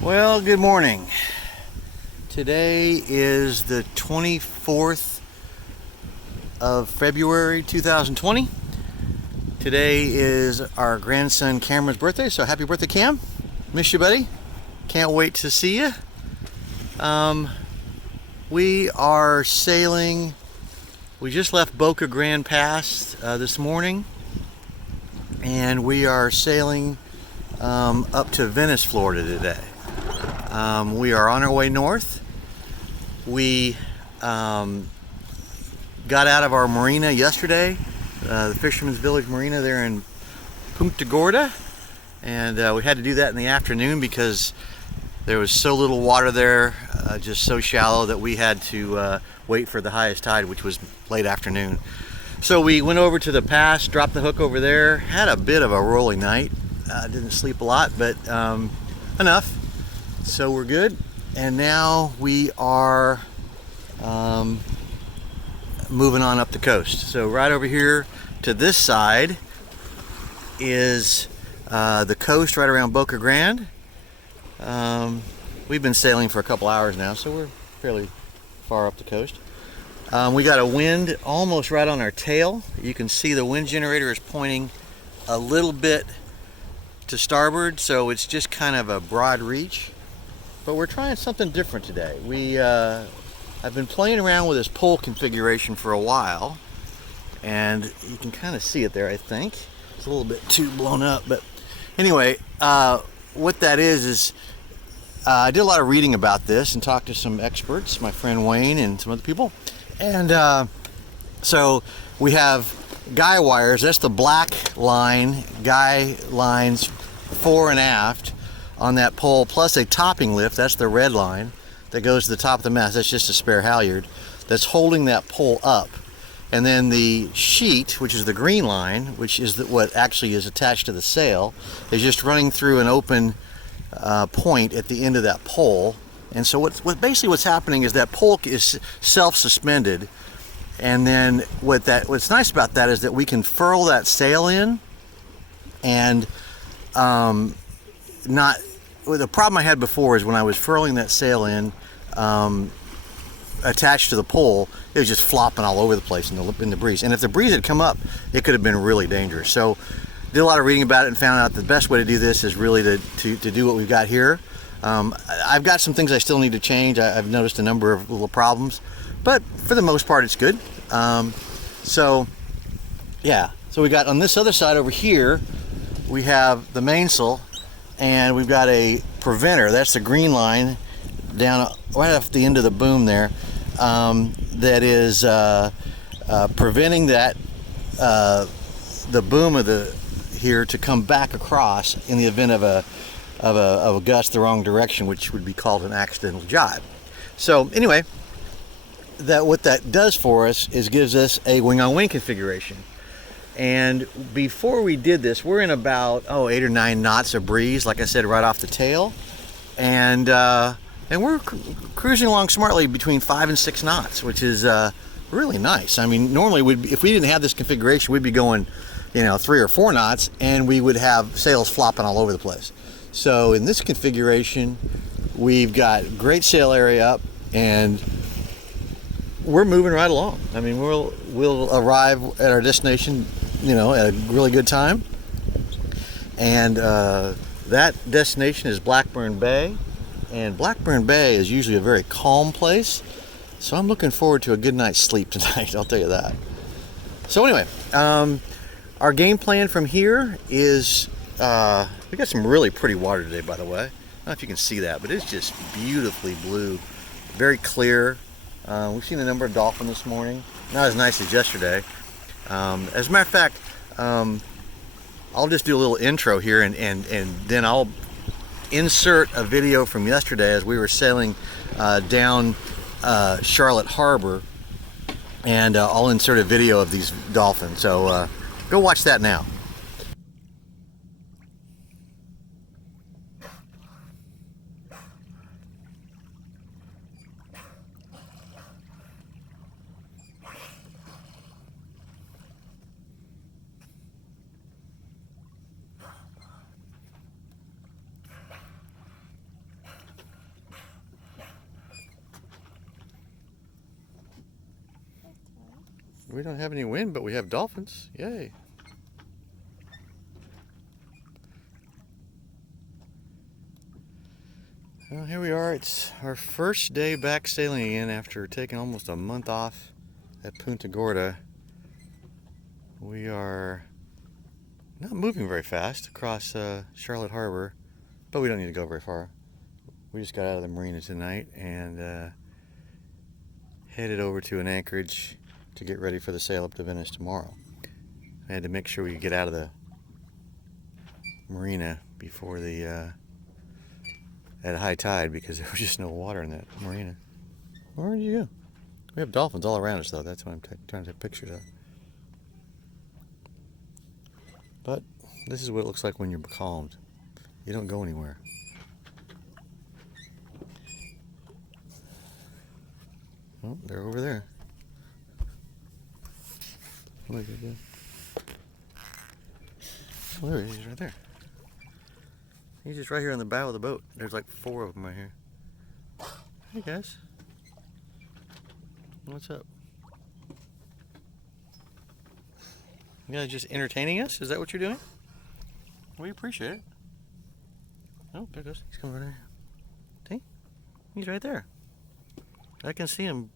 Well, good morning. Today is the 24th of February 2020. Today is our grandson Cameron's birthday, so happy birthday, Cam. Miss you, buddy. Can't wait to see you. We are sailing. We just left Boca Grande Pass this morning, and we are sailing up to Venice, Florida today. We are on our way north. We got out of our marina yesterday, the Fisherman's Village Marina there in Punta Gorda, and we had to do that in the afternoon because there was so little water there, just so shallow that we had to wait for the highest tide, which was late afternoon. So we went over to the pass, dropped the hook over there, had a bit of a rolling night. Didn't sleep a lot, but enough. So we're good, and now we are moving on up the coast. So right over here to this side is the coast right around Boca Grande. We've been sailing for a couple hours now, so we're fairly far up the coast. We got a wind almost right on our tail. You can see the wind generator is pointing a little bit to starboard, so it's just kind of a broad reach. But we're trying something different today. I've been playing around with this pole configuration for a while, and you can kind of see it there, I think. It's a little bit too blown up, but anyway, what that is I did a lot of reading about this and talked to some experts, my friend Wayne and some other people. And so we have guy wires. That's the black line, guy lines fore and aft on that pole, plus a topping lift. That's the red line that goes to the top of the mast. That's just a spare halyard that's holding that pole up. And then the sheet, which is the green line, which is what actually is attached to the sail, is just running through an open point at the end of that pole. And so what's happening is that pole is self-suspended, and then what's nice about that is that we can furl that sail in, and the problem I had before is when I was furling that sail in attached to the pole, it was just flopping all over the place in the breeze. And if the breeze had come up, it could have been really dangerous. So did a lot of reading about it and found out the best way to do this is really to do what we've got here. I've got some things I still need to change. I've noticed a number of little problems, but for the most part it's good. So we got on this other side over here, we have the mainsail, and we've got a preventer. That's the green line down right off the end of the boom there, that is preventing that the boom of here to come back across in the event of a gust the wrong direction, which would be called an accidental jibe. So anyway, what that does for us is gives us a wing-on-wing configuration. And before we did this, we're in about 8 or 9 knots of breeze, like I said, right off the tail, and we're cruising along smartly between 5 and 6 knots, which is really nice. I mean, normally if we didn't have this configuration, we'd be going 3 or 4 knots, and we would have sails flopping all over the place. So in this configuration, we've got great sail area up, and we're moving right along. I mean, we'll arrive at our destination, at a really good time. And that destination is Blackburn Bay, and Blackburn Bay is usually a very calm place. So I'm looking forward to a good night's sleep tonight, I'll tell you that. So anyway, our game plan from here is we got some really pretty water today, by the way. I don't know if you can see that, but it's just beautifully blue, very clear. We've seen a number of dolphins this morning, not as nice as yesterday. As a matter of fact, I'll just do a little intro here, and then I'll insert a video from yesterday as we were sailing down Charlotte Harbor, and I'll insert a video of these dolphins. So go watch that now. We don't have any wind, but we have dolphins. Yay. Well, here we are. It's our first day back sailing again after taking almost a month off at Punta Gorda. We are not moving very fast across Charlotte Harbor, but we don't need to go very far. We just got out of the marina tonight and headed over to an anchorage to get ready for the sail up to Venice tomorrow. I had to make sure we could get out of the marina before the at high tide because there was just no water in that marina. Where did you go? We have dolphins all around us though. That's what I'm trying to take pictures of. But this is what it looks like when you're becalmed. You don't go anywhere. Oh, they're over there. Look at that. Oh, there he is, right there. He's just right here on the bow of the boat. There's like 4 of them right here. Hey guys. What's up? You guys just entertaining us? Is that what you're doing? We appreciate it. Oh, there goes. He's coming right there. See? He's right there. I can see him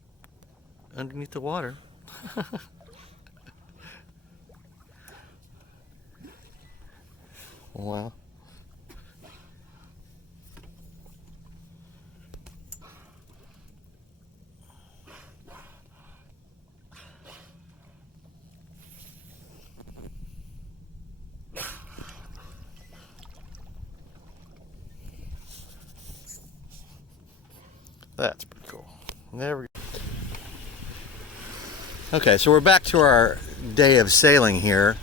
underneath the water. Wow. That's pretty cool. There we go. Okay, so we're back to our day of sailing here,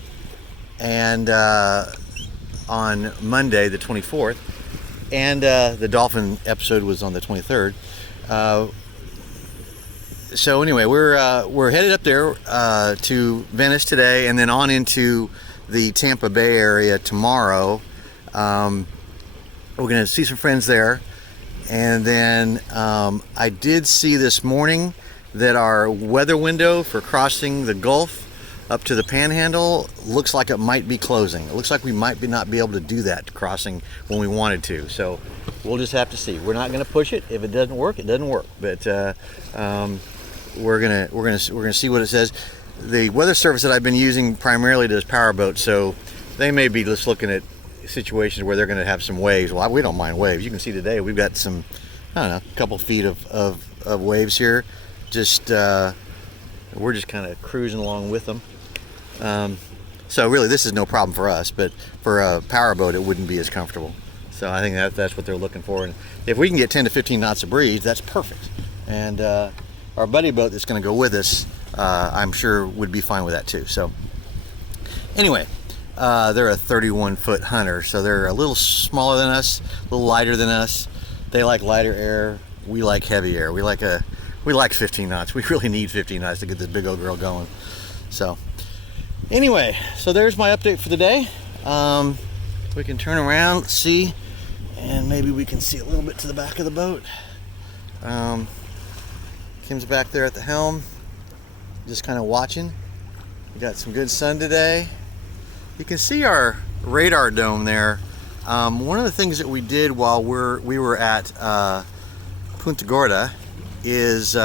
and on Monday the 24th, and the dolphin episode was on the 23rd. So anyway, we're headed up there to Venice today, and then on into the Tampa Bay area tomorrow. We're going to see some friends there. And then I did see this morning that our weather window for crossing the Gulf up to the Panhandle looks like it might be closing. It looks like we might not be able to do that crossing when we wanted to. So we'll just have to see. We're not going to push it. If it doesn't work, it doesn't work. But we're gonna see what it says. The weather service that I've been using primarily does power boats, so they may be just looking at situations where they're going to have some waves. Well, we don't mind waves. You can see today we've got some, I don't know, a couple feet of waves here. Just we're just kind of cruising along with them. So really this is no problem for us, but for a power boat it wouldn't be as comfortable. So I think that's what they're looking for, and if we can get 10 to 15 knots of breeze, that's perfect. And our buddy boat that's going to go with us, I'm sure would be fine with that too. So anyway, they're a 31-foot hunter, so they're a little smaller than us, a little lighter than us. They like lighter air. We like heavy air. We like 15 knots. We really need 15 knots to get this big old girl going. So anyway, so there's my update for the day. We can turn around, see, and maybe we can see a little bit to the back of the boat. Kim's back there at the helm, just kind of watching. We got some good sun today. You can see our radar dome there. One of the things that we did while we were at Punta Gorda is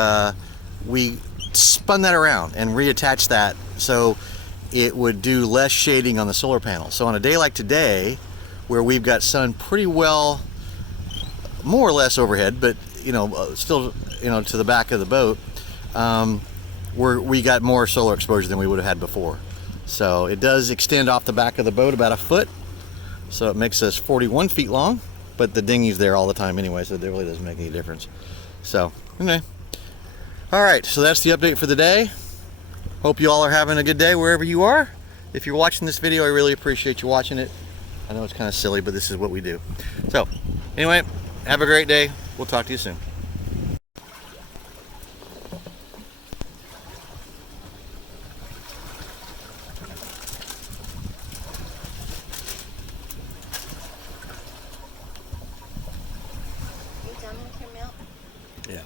we spun that around and reattached that so it would do less shading on the solar panel. So on a day like today, where we've got sun pretty well, more or less overhead, but still to the back of the boat, we got more solar exposure than we would have had before. So it does extend off the back of the boat about a foot, so it makes us 41 feet long, but the dinghy's there all the time anyway, so it really doesn't make any difference. So anyway, all right, so that's the update for the day. Hope you all are having a good day wherever you are. If you're watching this video, I really appreciate you watching it. I know it's kind of silly, but this is what we do. So anyway, have a great day. We'll talk to you soon. Yeah.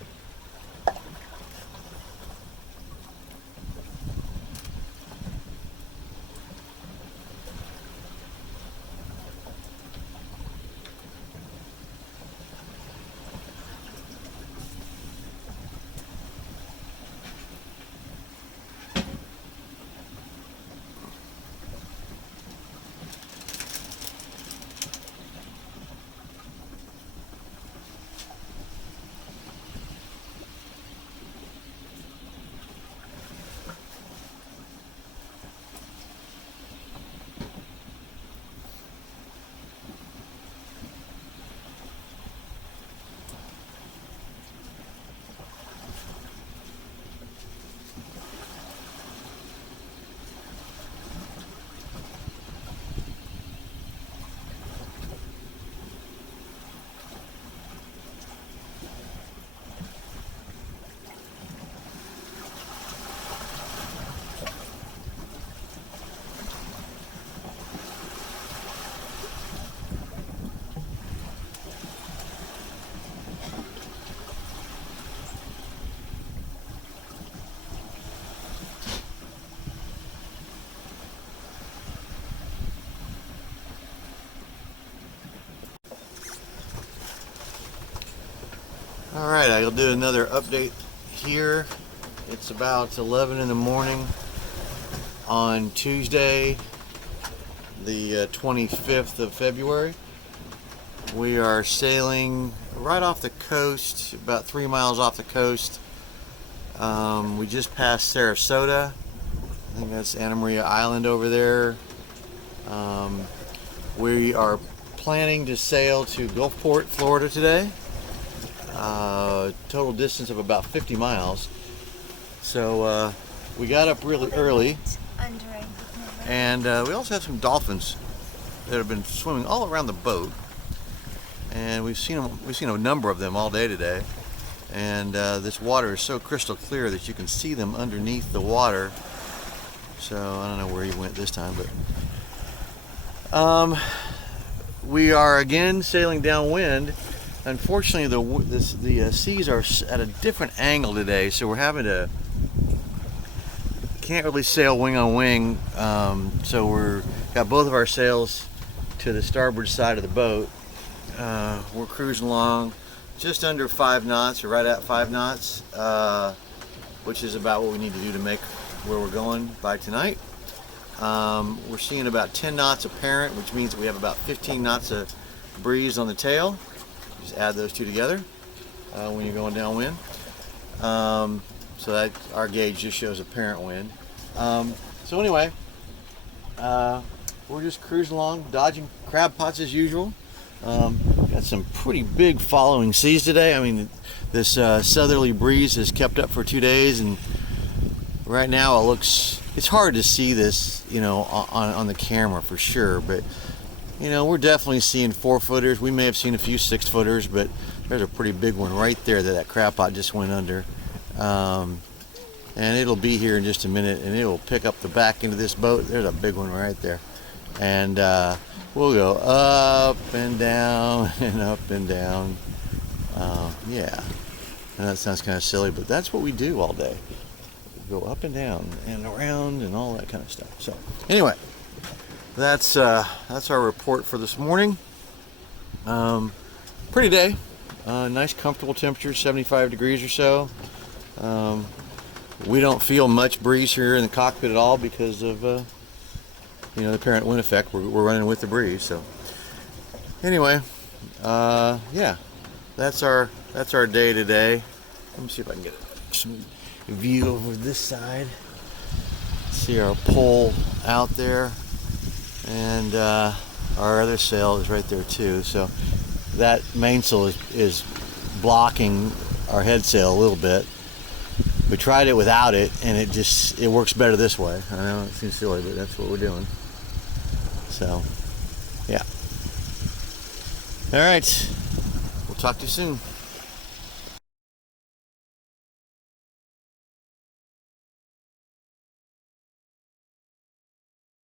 All right, I'll do another update here. It's about 11 in the morning on Tuesday, the 25th of February. We are sailing right off the coast, about 3 miles off the coast. We just passed Sarasota. I think that's Anna Maria Island over there. We are planning to sail to Gulfport, Florida today. Total distance of about 50 miles. So we got up really early. And we also have some dolphins that have been swimming all around the boat. And we've seen a number of them all day today. And this water is so crystal clear that you can see them underneath the water. So I don't know where he went this time, but we are again sailing downwind. Unfortunately, the seas are at a different angle today, so we're having to can't really sail wing on wing. So we're got both of our sails to the starboard side of the boat. We're cruising along just under 5 knots, or right at 5 knots, which is about what we need to do to make where we're going by tonight. We're seeing about 10 knots apparent, which means that we have about 15 knots of breeze on the tail. Just add those two together when you're going downwind. So that our gauge just shows apparent wind. So anyway, we're just cruising along, dodging crab pots as usual. Got some pretty big following seas today. I mean, this southerly breeze has kept up for 2 days, and right now it's hard to see this, you know, on the camera for sure, but you know, we're definitely seeing 4-footers. We may have seen a few 6-footers, but there's a pretty big one right there that crab pot just went under. And it'll be here in just a minute, and it will pick up the back end of this boat. There's a big one right there. And we'll go up and down and up and down. Yeah, and that sounds kind of silly, but that's what we do all day. We go up and down and around and all that kind of stuff. So anyway, that's our report for this morning. Pretty day. Nice comfortable temperature, 75 degrees or so. We don't feel much breeze here in the cockpit at all because of you know, the apparent wind effect. We're running with the breeze. So anyway, yeah, that's our day today. Let me see if I can get some view over this side. See our pole out there, and our other sail is right there too. So that mainsail is blocking our head sail a little bit. We tried it without it, and it works better this way. I know it seems silly, but that's what we're doing. So, yeah. All right. We'll talk to you soon.